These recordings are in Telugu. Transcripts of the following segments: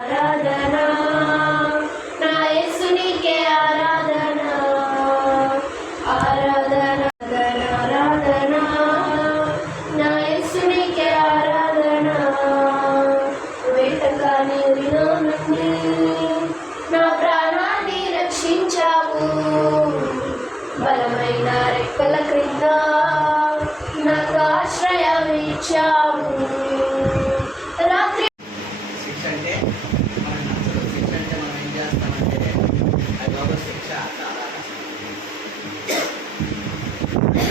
ఆరాధనా నా యేసునికే ఆరాధనా ఆరాధనా ఆరాధనా నా యేసునికే ఆరాధనా వేటగాని నుండి నా ప్రాణాన్ని రక్షించావు బలమైన రెక్కల క్రింద నాకు ఆశ్రయం ఇచ్చావు రాత్రి శిక్ష అంటే మనకు నచ్చదు. శిక్ష అంటే మనం ఏం చేస్తామంటే అది ఒక శిక్ష చాలా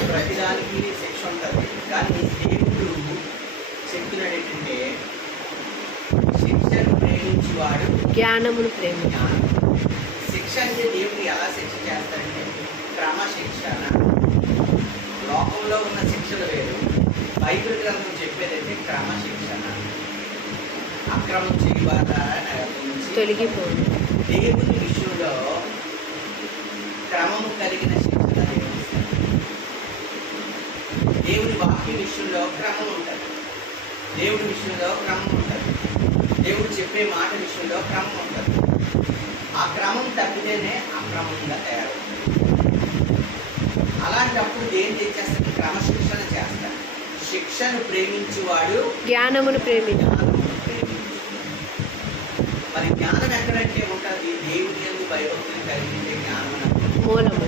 ప్రతిదానికి శిక్ష ఉంటుంది. కానీ దేవుడు చెప్తున్నాడు ఏంటంటే శిక్షను ప్రేమించేవాడు జ్ఞానమును ప్రేమ. శిక్ష అంటే దేవుడు ఎలా శిక్ష చేస్తాడంటే క్రమశిక్షణ. లోకంలో ఉన్న శిక్షలు వేరు, బైబిల్ గ్రంథం చెప్పేదైతే క్రమశిక్షణ. అక్రమం చేయబారా తొలగిపోదు. దేవుని విషయంలో క్రమము కలిగిన శిక్షణ దేవుని వాక్య విషయంలో క్రమం ఉంటుంది. దేవుడి విషయంలో క్రమం ఉంటుంది. దేవుడు చెప్పే మాట విషయంలో క్రమం ఉంటుంది. ఆ క్రమం తప్పితేనే అక్రమంగా తయారవుతుంది. అలాంటప్పుడు దేని తెచ్చేస్తాడు? క్రమశిక్షణ చేస్తాడు. శిక్షను ప్రేమించువాడు జ్ఞానమును ప్రేమించు. మరి జ్ఞానం ఎక్కడంటే ఉంటుంది? దేవుని యందు భయభక్తులు కలిగించే జ్ఞానం మూలము.